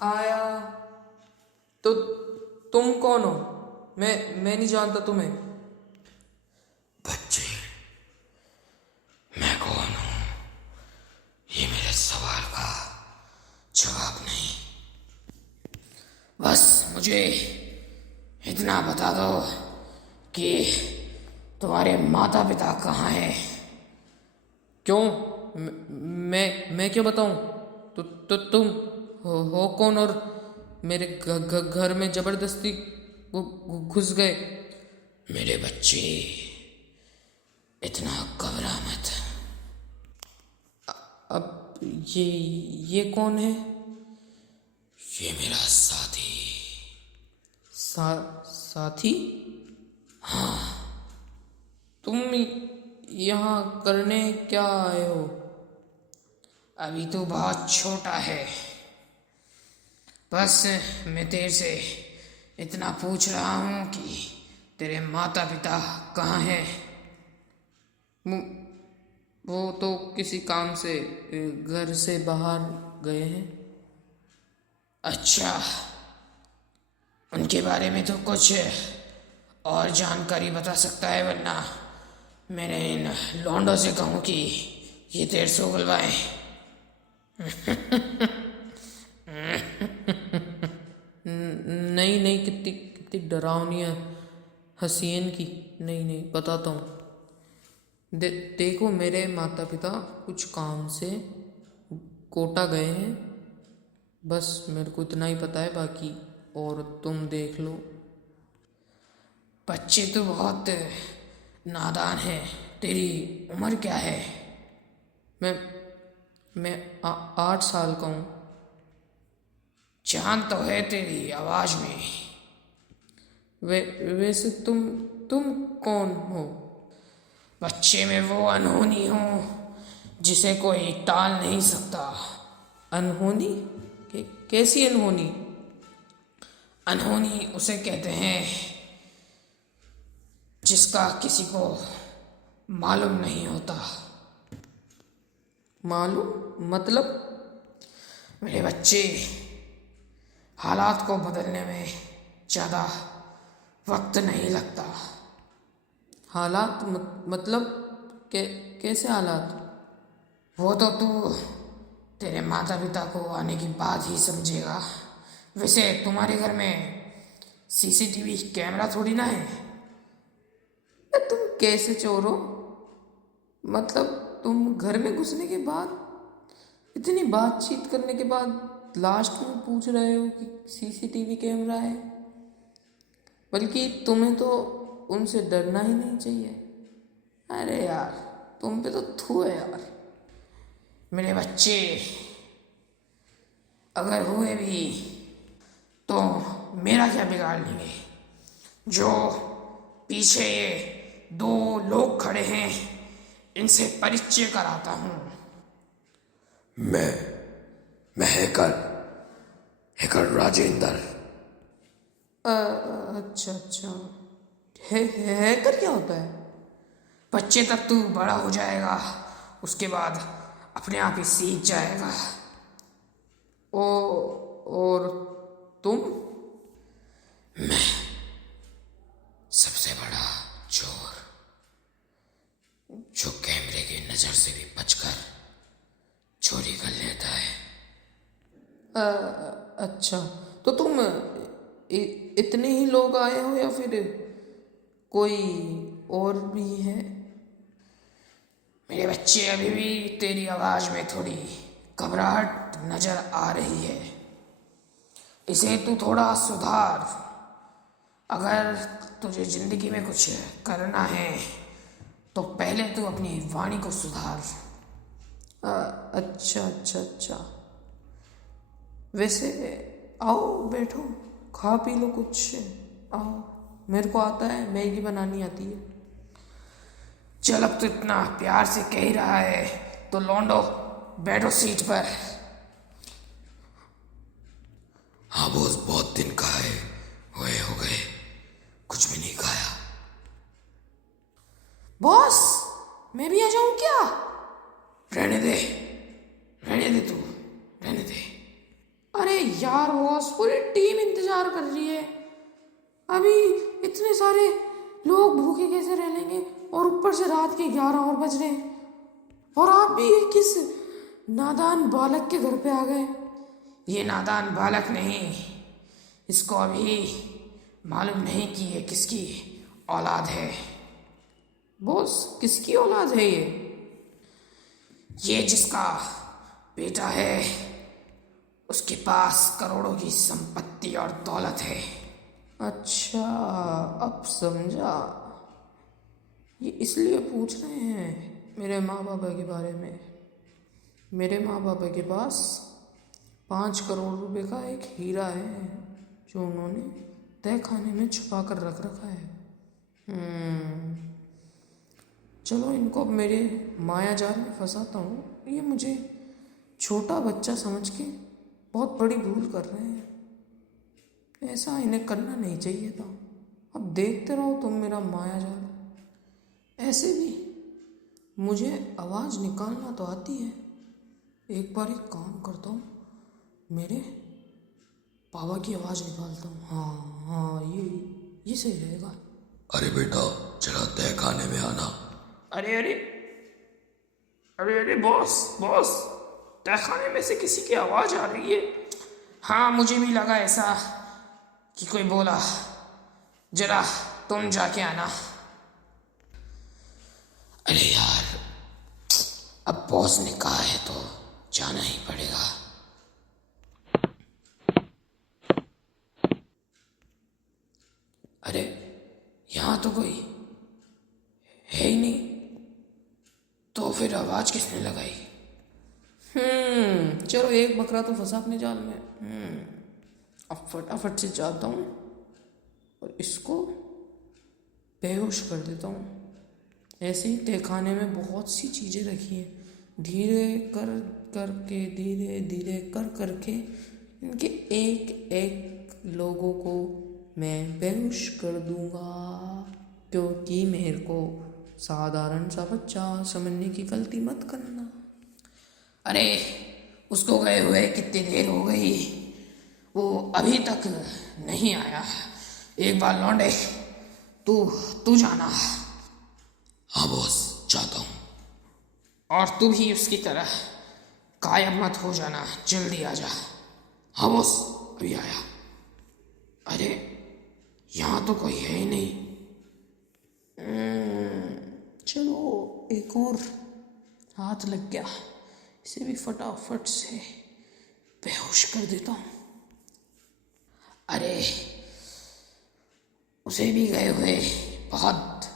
आया। तो तुम कौन हो? मैं नहीं जानता तुम्हें। बच्चे, मैं कौन हूँ ये मेरे सवाल का जवाब नहीं। बस मुझे इतना बता दो कि तुम्हारे माता पिता कहाँ हैं। क्यों? मैं क्यों बताऊं? तुम हो कौन और मेरे घर में जबरदस्ती घुस गए? मेरे बच्चे, इतना घबरा मत। अब ये कौन है? ये मेरा साथी। साथी? तुम यहाँ करने क्या आए हो? अभी तो बहुत छोटा है। बस मैं तेरे से इतना पूछ रहा हूँ कि तेरे माता पिता कहाँ हैं। वो तो किसी काम से घर से बाहर गए हैं। अच्छा, उनके बारे में तो कुछ और जानकारी बता सकता है, वरना मैंने इन लौंडों से कहूँ कि ये तेरे से उगलवाएं। नहीं नहीं, कितनी कितनी डरावनी है हंसी है इनकी। नहीं नहीं, बताता हूँ। देखो, मेरे माता पिता कुछ काम से कोटा गए हैं। बस मेरे को इतना ही पता है, बाकी और तुम देख लो। बच्चे तो बहुत नादान है। तेरी उम्र क्या है? मैं मैं 8 साल का हूँ। जान तो है तेरी आवाज में। वैसे तुम कौन हो? बच्चे में वो अनहोनी हूँ जिसे कोई टाल नहीं सकता। अनहोनी? कैसी अनहोनी? अनहोनी उसे कहते हैं जिसका किसी को मालूम नहीं होता। मालूम मतलब? मेरे बच्चे, हालात को बदलने में ज़्यादा वक्त नहीं लगता। हालात मतलब कैसे हालात? वो तो तू तेरे माता पिता को आने की बात ही समझेगा। वैसे तुम्हारे घर में सीसीटीवी कैमरा थोड़ी ना है। तुम कैसे चोर हो? मतलब तुम घर में घुसने के बाद, इतनी बातचीत करने के बाद लास्ट में पूछ रहे हो कि सीसीटीवी कैमरा है? बल्कि तुम्हें तो उनसे डरना ही नहीं चाहिए। अरे यार, तुम पे तो थू है यार। मेरे बच्चे, अगर हुए भी तो मेरा क्या बिगाड़ लेंगे। जो पीछे ये 2 लोग खड़े हैं, इनसे परिचय कराता हूँ। मैं हैकर हैकर राजेंद्र। अच्छा अच्छा। हैकर क्या होता है? बच्चे, तब तू बड़ा हो जाएगा, उसके बाद अपने आप ही सीख जाएगा। ओ, और तुम? सबसे बड़ा चोर, जो कैमरे की नजर से भी बचकर चोरी कर लेता है। अच्छा, तो तुम इतने ही लोग आए हो या फिर कोई और भी है? मेरे बच्चे, अभी भी तेरी आवाज में थोड़ी घबराहट नजर आ रही है। इसे तू थोड़ा सुधार। अगर तुझे जिंदगी में कुछ करना है तो पहले तू अपनी वाणी को सुधार। अच्छा अच्छा अच्छा। वैसे आओ बैठो, खा पी लो कुछ। आओ, मेरे को आता है, मैगी बनानी आती है। चल, अब तो इतना प्यार से कह ही रहा है तो लौंडो, बैठो सीट पर। हाँ बॉस, बहुत दिन खाए हुए हो गए, कुछ भी नहीं खाया। बॉस, मैं भी आ जाऊं क्या? रहने दे, रहने दे तू, रहने दे। अरे यार बॉस, पूरी टीम इंतजार कर रही है। अभी इतने सारे लोग भूखे कैसे रह लेंगे, और ऊपर से रात के 11 और बज रहे हैं, और आप भी किस नादान बालक के घर पे आ गए। ये नादान बालक नहीं, इसको अभी मालूम नहीं कि ये किसकी औलाद है। बॉस, किसकी औलाद है ये? ये जिसका बेटा है, उसके पास करोड़ों की संपत्ति और दौलत है। अच्छा, अब समझा। ये इसलिए पूछ रहे हैं मेरे माँ बाप के बारे में। मेरे माँ बाप के पास 5 करोड़ रुपए का एक हीरा है, जो उन्होंने तय खाने में छुपा कर रख रखा है। चलो, इनको अब मेरे माया जाल में फंसाता हूँ। ये मुझे छोटा बच्चा समझ के बहुत बड़ी भूल कर रहे हैं। ऐसा इन्हें करना नहीं चाहिए था। अब देखते रहो तुम मेरा माया जाल। ऐसे भी मुझे आवाज़ निकालना तो आती है। एक बार एक काम करता हूँ, मेरे पापा की आवाज़ निकालता हूँ। हाँ हाँ, ये सही रहेगा। अरे बेटा, जरा तय खाने में आना। अरे अरे अरे अरे बॉस बॉस, तहखाने में से किसी की आवाज़ आ रही है। हाँ, मुझे भी लगा ऐसा कि कोई बोला। जरा तुम जाके आना। अरे यार, अब बॉस ने कहा है तो जाना ही पड़ेगा। अरे, यहाँ तो कोई है ही नहीं, तो फिर आवाज किसने लगाई? चलो, एक बकरा तो फंसा अपने जाल में। अब फटाफट से जाता हूँ और इसको बेहोश कर देता हूँ। ऐसे ही तहखाने में बहुत सी चीज़ें रखी हैं। धीरे धीरे कर करके इनके एक एक लोगों को मैं बेहोश कर दूंगा, क्योंकि मेरे को साधारण सा बच्चा समझने की गलती मत करना। अरे, उसको गए हुए कितनी देर हो गई, वो अभी तक नहीं आया। एक बार लौंडे, तू जाना। हाँ बॉस, जाता हूँ। और तू भी उसकी तरह गायब मत हो जाना, जल्दी आ जा। हाँ बॉस, अभी आया। अरे, यहाँ तो कोई है ही नहीं। चलो, एक और हाथ लग गया, इसे भी फटाफट से बेहोश कर देता हूँ। अरे, उसे भी गए हुए बहुत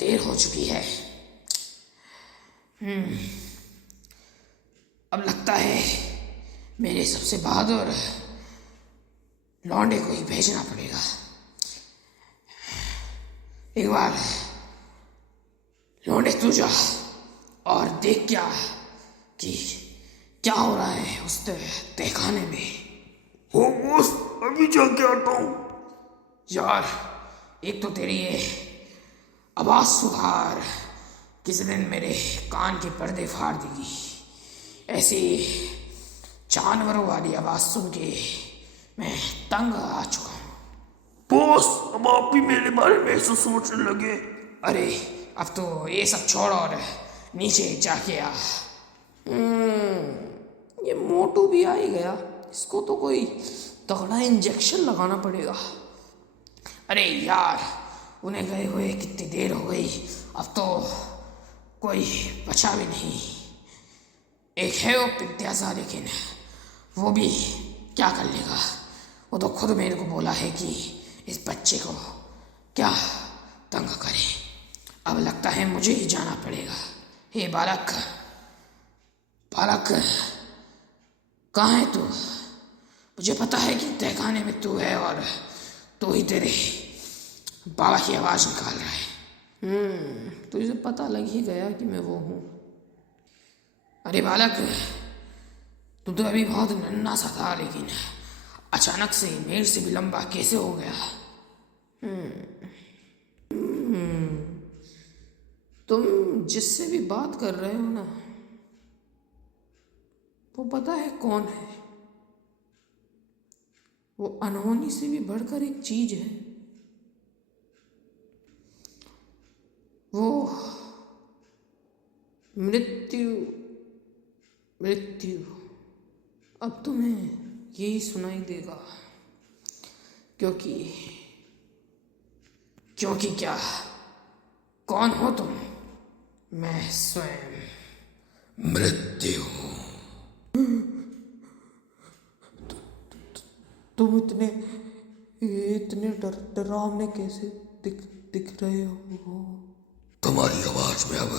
देर हो चुकी है। अब लगता है मेरे सबसे बहादुर लौंडे को ही भेजना पड़ेगा। एक बार लौंडे तू जा और देख क्या हो रहा है उस तहखाने में। हो बॉस, अभी जाके आता हूँ। यार, एक तो तेरी ये आवाज़ सुधार, किसी दिन मेरे कान के पर्दे फाड़ देगी। ऐसी जानवरों वाली आवाज़ सुन के मैं तंग आ चुका हूँ। बॉस, अब आप भी मेरे बारे में ऐसा सोचने लगे? अरे, अब तो ये सब छोड़ और नीचे जाके आ। ये मोटू भी आ ही गया, इसको तो कोई तगड़ा इंजेक्शन लगाना पड़ेगा। अरे यार, उन्हें गए हुए कितनी देर हो गई, अब तो कोई बचा भी नहीं। एक है वो पित्यासा, लेकिन वो भी क्या कर लेगा। वो तो खुद मेरे को बोला है कि इस बच्चे को क्या तंग करे। अब लगता है मुझे ही जाना पड़ेगा। हे बालक, कहाँ है तू? मुझे पता है कि तहखाने में तू है और तू ही तेरे बाबा की आवाज़ निकाल रहा है। तो इसे पता लग ही गया कि मैं वो हूँ। अरे बालक, तू तो अभी बहुत नन्हा सा था, लेकिन अचानक से मेरे से भी लंबा कैसे हो गया? तुम जिससे भी बात कर रहे हो ना, वो पता है कौन है? वो अनहोनी से भी बढ़कर एक चीज है। वो मृत्यु। मृत्यु अब तुम्हें यही सुनाई देगा, क्योंकि क्योंकि क्या? कौन हो तुम? मैं स्वयं मृत्यु। तुम इतने इतने डरावने कैसे दिख रहे हो? तुम्हारी आवाज में अब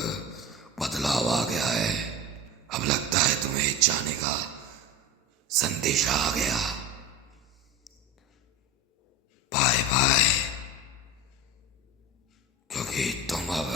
बदलाव आ गया है। अब लगता है तुम्हें जाने का संदेशा आ गया। बाय बाय, क्योंकि तुम अब